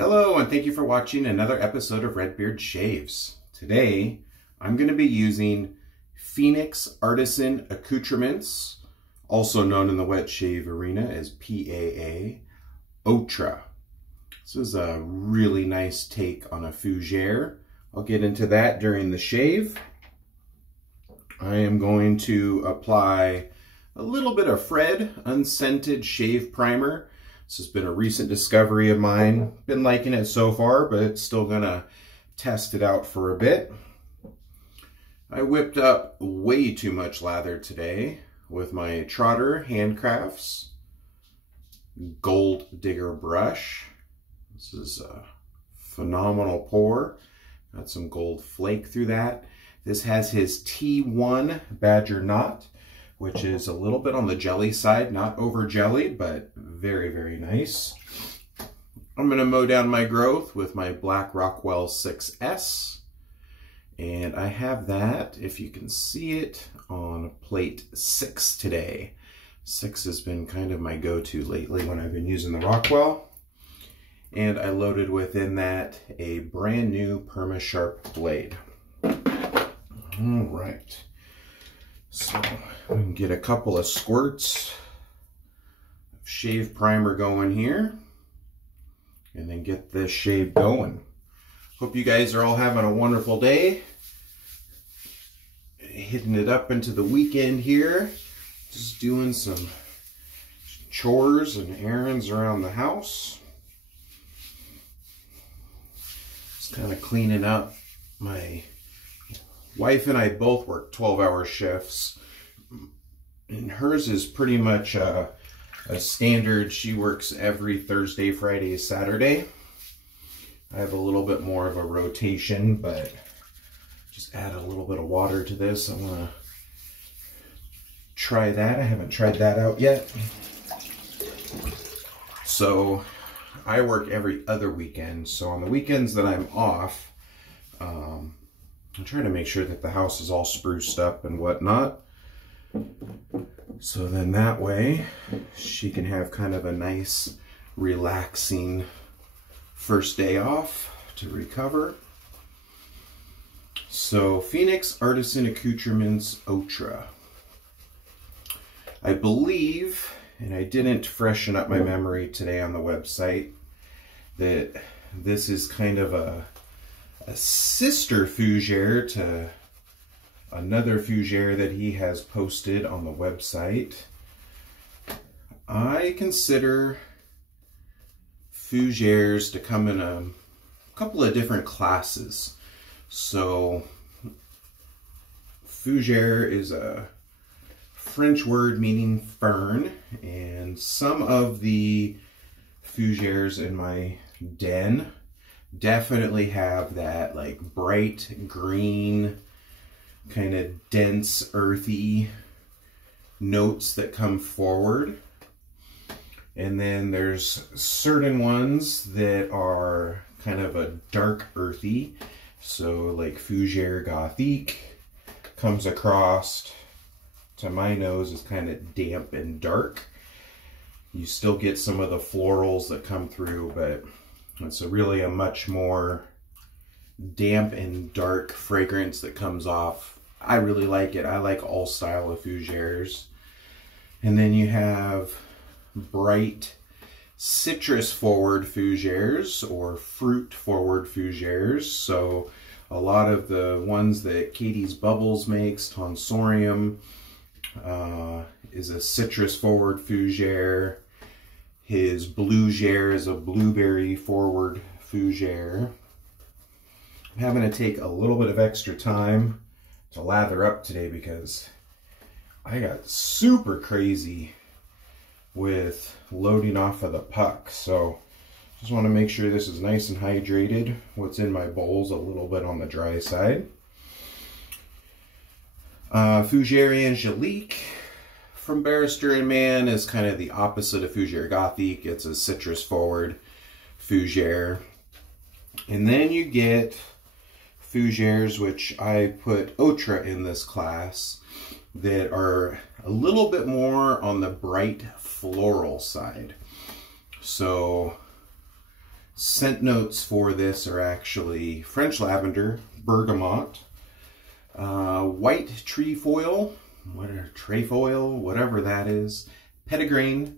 Hello, and thank you for watching another episode of Redbeard Shaves. Today, I'm going to be using Phoenix Artisan Accoutrements, also known in the wet shave arena as PAA, Otra. This is a really nice take on a Fougere. I'll get into that during the shave. I am going to apply a little bit of Fred unscented shave primer. This has been a recent discovery of mine. Been liking it so far, but still gonna test it out for a bit. I whipped up way too much lather today with my Trotter Handcrafts Gold Digger brush. This is a phenomenal pour. Got some gold flake through that. This has his T1 Badger knot, which is a little bit on the jelly side, not over jelly, but very, very nice. I'm gonna mow down my growth with my black Rockwell 6S. And I have that, if you can see it, on plate 6 today. 6 has been kind of my go-to lately when I've been using the Rockwell. And I loaded within that a brand new Permasharp blade. All right. So we can get a couple of squirts of shave primer going here and then get this shave going. Hope you guys are all having a wonderful day. Hitting it up into the weekend here. Just doing some chores and errands around the house. Just kind of cleaning up. My wife and I both work 12-hour shifts, and hers is pretty much a standard. She works every Thursday, Friday, Saturday. I have a little bit more of a rotation, but just add a little bit of water to this. I want to try that. I haven't tried that out yet. So I work every other weekend. So on the weekends that I'm off, I'm trying to make sure that the house is all spruced up and whatnot. So then that way she can have kind of a nice, relaxing first day off to recover. So Phoenix Artisan Accoutrements Otra. I believe, and I didn't freshen up my memory today on the website, that this is kind of a sister Fougere to another Fougere that he has posted on the website. I consider Fougeres to come in a couple of different classes. So Fougere is a French word meaning fern, and some of the Fougeres in my den definitely have that like bright green, kind of dense, earthy notes that come forward. And then there's certain ones that are kind of a dark earthy. So like Fougere Gothique comes across to my nose as kind of damp and dark. You still get some of the florals that come through, but it's really a much more damp and dark fragrance that comes off. I really like it. I like all style of Fougeres. And then you have bright citrus forward Fougeres or fruit forward Fougeres. So a lot of the ones that Katie's Bubbles makes, Tonsorium, is a citrus forward Fougere. His Bluegere is a blueberry forward Fougere. I'm having to take a little bit of extra time to lather up today because I got super crazy with loading off of the puck. So just want to make sure this is nice and hydrated. What's in my bowl's a little bit on the dry side. Fougere Angelique from Barrister & Mann is kind of the opposite of Fougere Gothique. It's a citrus forward Fougere. And then you get Fougeres, which I put Otra in this class, that are a little bit more on the bright floral side. So Scent notes for this are actually French lavender, bergamot, white trefoil, whatever that is, petitgrain,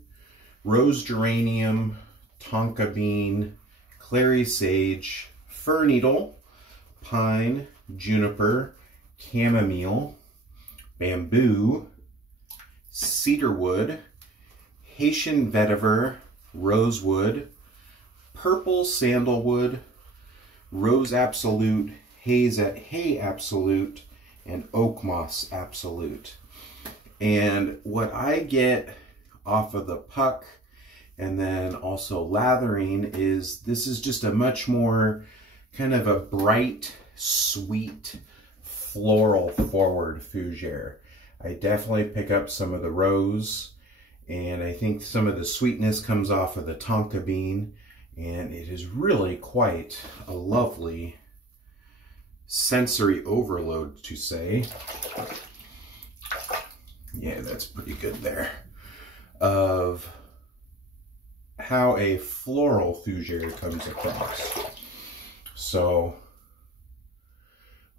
rose geranium, tonka bean, clary sage, fir needle, pine, juniper, chamomile, bamboo, cedarwood, Haitian vetiver, rosewood, purple sandalwood, rose absolute, hay absolute, and oak moss absolute. And what I get off of the puck and then also lathering is this is just a much more kind of a bright, sweet, floral forward fougere. I definitely pick up some of the rose, and I think some of the sweetness comes off of the tonka bean, and it is really quite a lovely sensory overload, to say. Yeah, that's pretty good there. Of how a floral fougere comes across. So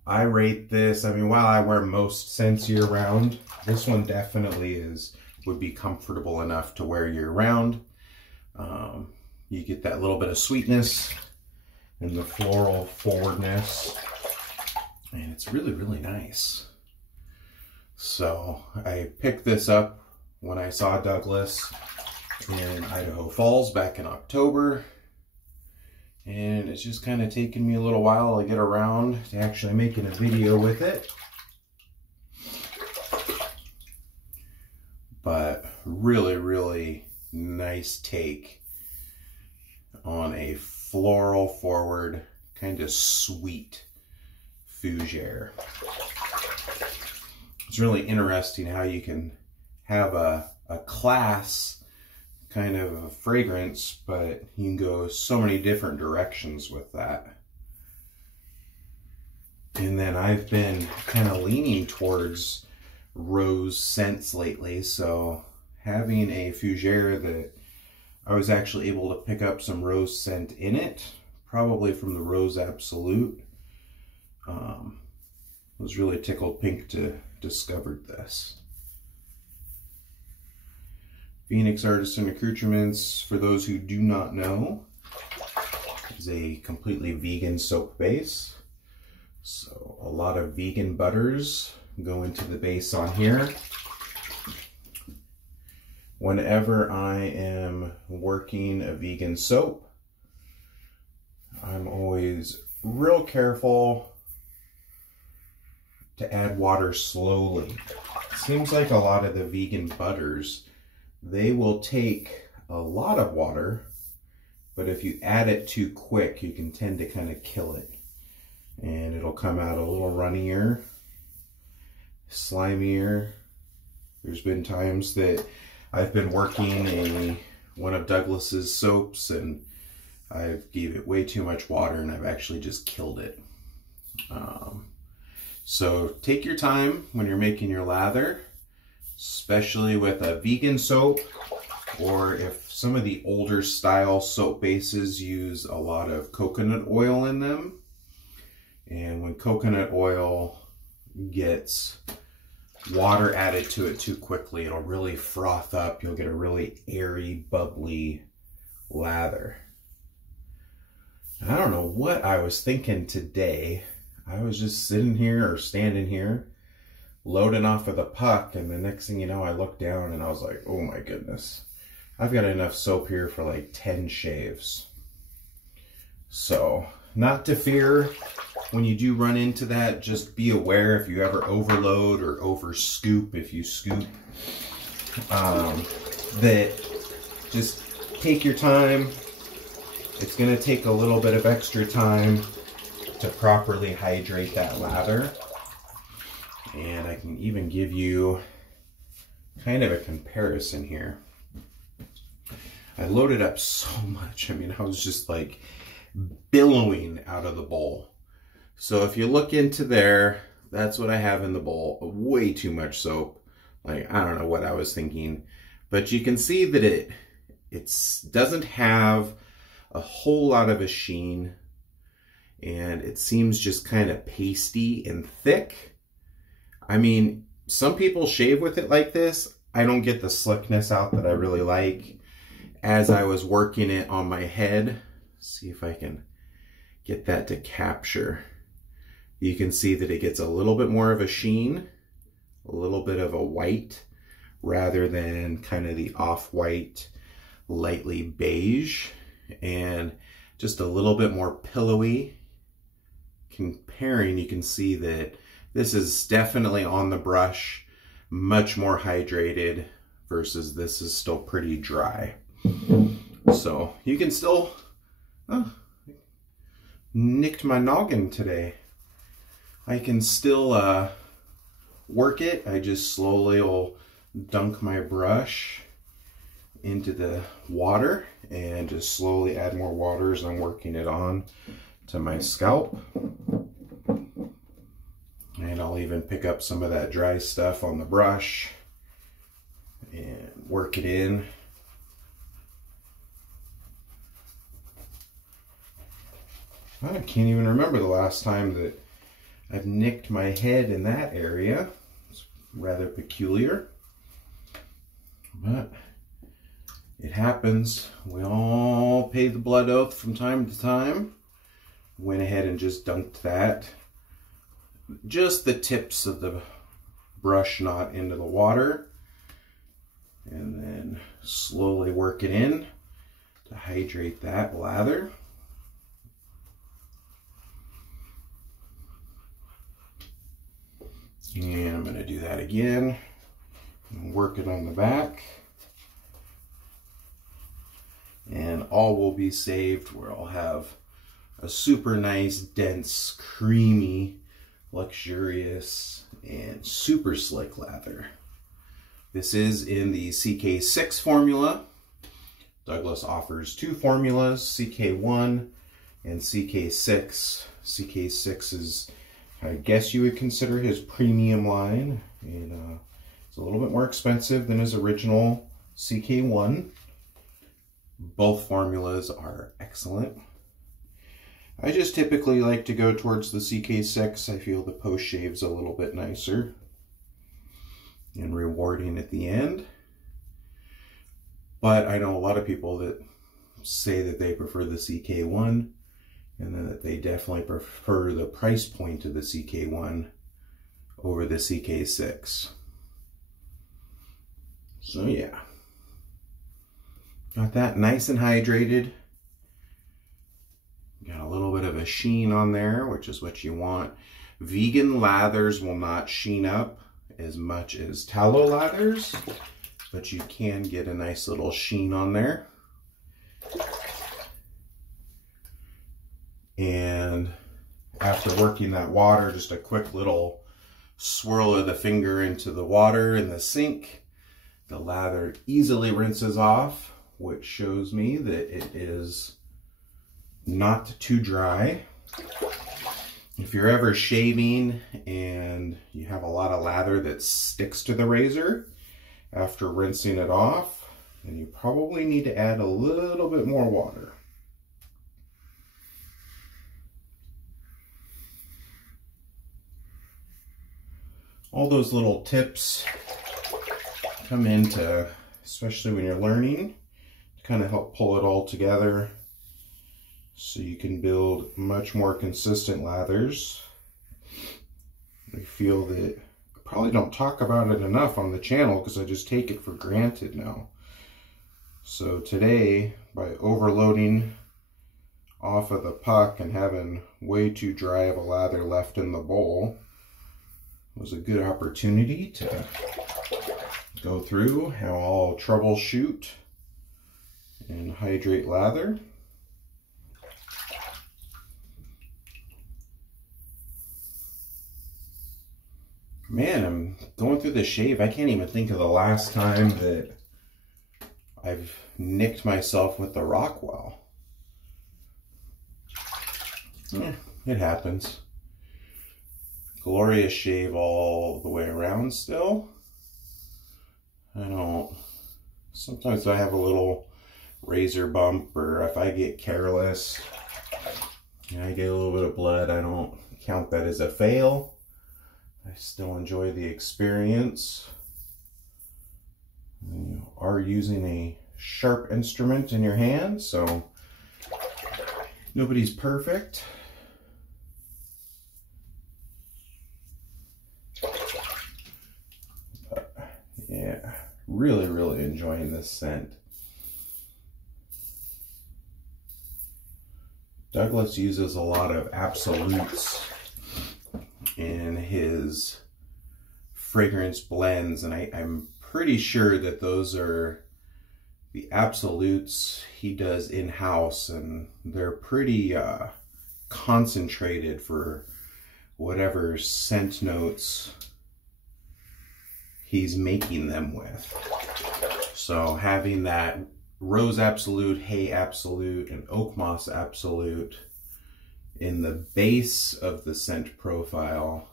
I rate this, I mean, while I wear most scents year round, this one definitely would be comfortable enough to wear year round. You get that little bit of sweetness and the floral forwardness, and it's really, really nice. So I picked this up when I saw Douglas in Idaho Falls back in October, and it's just kind of taken me a little while to get around to actually making a video with it. But really, really nice take on a floral forward, kind of sweet fougere. It's really interesting how you can have a class kind of a fragrance, but you can go so many different directions with that. And then I've been kind of leaning towards rose scents lately, so having a fougere that I was actually able to pick up some rose scent in it, probably from the Rose Absolute. Was really tickled pink to discover this. Phoenix Artisan Accoutrements, for those who do not know, is a completely vegan soap base. So a lot of vegan butters go into the base on here. Whenever I am working a vegan soap, I'm always real careful to add water slowly. It seems like a lot of the vegan butters, they will take a lot of water, but if you add it too quick, you can tend to kind of kill it. And it'll come out a little runnier, slimier. There's been times that I've been working one of Douglas's soaps and I've gave it way too much water and I've actually just killed it. So take your time when you're making your lather, especially with a vegan soap, or if some of the older style soap bases use a lot of coconut oil in them. And when coconut oil gets water added to it too quickly, it'll really froth up. You'll get a really airy, bubbly lather. And I don't know what I was thinking today. I was just sitting here or standing here, loading off of the puck, and the next thing you know, I looked down and I was like, oh my goodness. I've got enough soap here for like 10 shaves. So, not to fear. When you do run into that, just be aware if you ever overload or over scoop, if you scoop, that just take your time. It's going to take a little bit of extra time to properly hydrate that lather. And I can even give you kind of a comparison here. I loaded up so much. I mean, I was just like billowing out of the bowl. So if you look into there, that's what I have in the bowl. Way too much soap. Like, I don't know what I was thinking. But you can see that it doesn't have a whole lot of a sheen, and it seems just kind of pasty and thick. I mean, some people shave with it like this. I don't get the slickness out that I really like. As I was working it on my head, see if I can get that to capture. You can see that it gets a little bit more of a sheen, a little bit of a white, rather than kind of the off-white, lightly beige, and just a little bit more pillowy. Comparing, you can see that this is definitely on the brush, much more hydrated, versus this is still pretty dry. So you can still, nicked my noggin today. I can still work it. I just slowly will dunk my brush into the water and just slowly add more water as I'm working it on to my scalp. And I'll even pick up some of that dry stuff on the brush and work it in. I can't even remember the last time that I've nicked my head in that area. It's rather peculiar, but it happens. We all pay the blood oath from time to time. Went ahead and just dunked that, just the tips of the brush knot, into the water, and then slowly work it in to hydrate that lather. And I'm going to do that again and work it on the back. And all will be saved, where I'll have a super nice, dense, creamy, luxurious, and super slick lather. This is in the CK6 formula. Douglas offers two formulas, CK1 and CK6. CK6 is, I guess you would consider, his premium line, and it's a little bit more expensive than his original CK1. Both formulas are excellent. I just typically like to go towards the CK6. I feel the post shave's a little bit nicer and rewarding at the end. But I know a lot of people that say that they prefer the CK1, and then that they definitely prefer the price point of the CK1 over the CK6. So yeah, got that nice and hydrated. Got a little bit of a sheen on there, which is what you want. Vegan lathers will not sheen up as much as tallow lathers, but you can get a nice little sheen on there. And after working that water, just a quick little swirl of the finger into the water in the sink, the lather easily rinses off, which shows me that it is not too dry. If you're ever shaving and you have a lot of lather that sticks to the razor after rinsing it off, then you probably need to add a little bit more water. All those little tips come into, especially when you're learning, to kind of help pull it all together so you can build much more consistent lathers. I feel that I probably don't talk about it enough on the channel because I just take it for granted now. So today, by overloading off of the puck and having way too dry of a lather left in the bowl, was a good opportunity to go through how I'll troubleshoot and hydrate lather. Man, I'm going through the shave. I can't even think of the last time that I've nicked myself with the Rockwell. It happens. Glorious shave all the way around still. Sometimes I have a little razor bump, or if I get careless and I get a little bit of blood, I don't count that as a fail. I still enjoy the experience. You are using a sharp instrument in your hand, so nobody's perfect. But yeah, really, really enjoying this scent. Douglas uses a lot of absolutes in his fragrance blends, and I'm pretty sure that those are the absolutes he does in-house, and they're pretty concentrated for whatever scent notes he's making them with. So having that rose absolute, hay absolute, and oak moss absolute in the base of the scent profile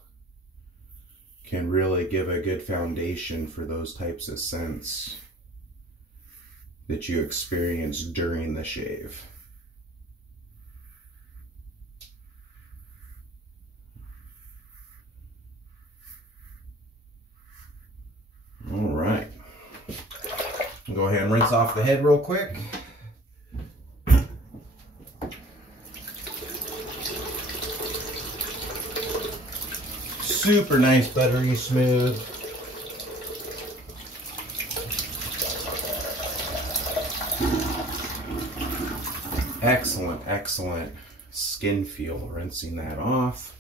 can really give a good foundation for those types of scents that you experience during the shave. All right. Go ahead and rinse off the head real quick. Super nice, buttery smooth. Excellent, excellent skin feel rinsing that off.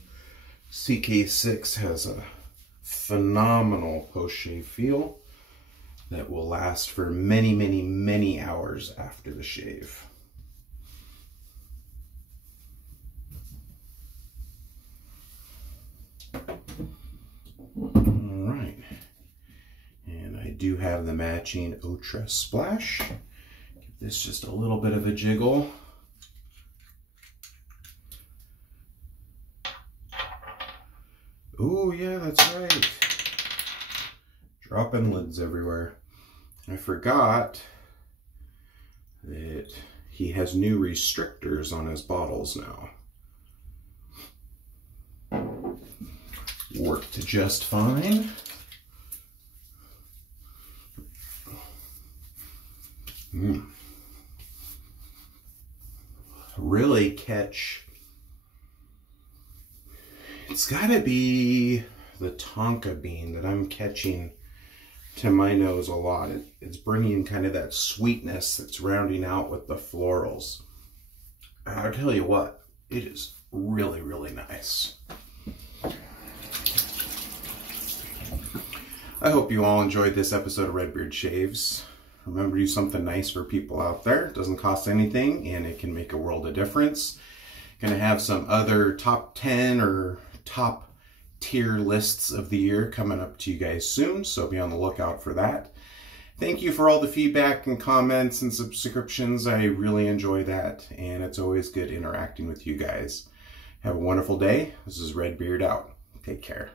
CK6 has a phenomenal post-shave feel that will last for many, many, many hours after the shave. All right, and I do have the matching Otra splash. Give this just a little bit of a jiggle. Oh yeah, that's right. Dropping lids everywhere. I forgot that he has new restrictors on his bottles now. Worked just fine. Really catch. It's gotta be the tonka bean that I'm catching to my nose a lot. It's bringing kind of that sweetness that's rounding out with the florals. I'll tell you what, it is really, really nice. I hope you all enjoyed this episode of Redbeard Shaves. Remember to do something nice for people out there. It doesn't cost anything and it can make a world of difference. Gonna have some other top 10 or top tier lists of the year coming up to you guys soon, so be on the lookout for that. Thank you for all the feedback and comments and subscriptions. I really enjoy that, and it's always good interacting with you guys. Have a wonderful day. This is Redbeard out. Take care.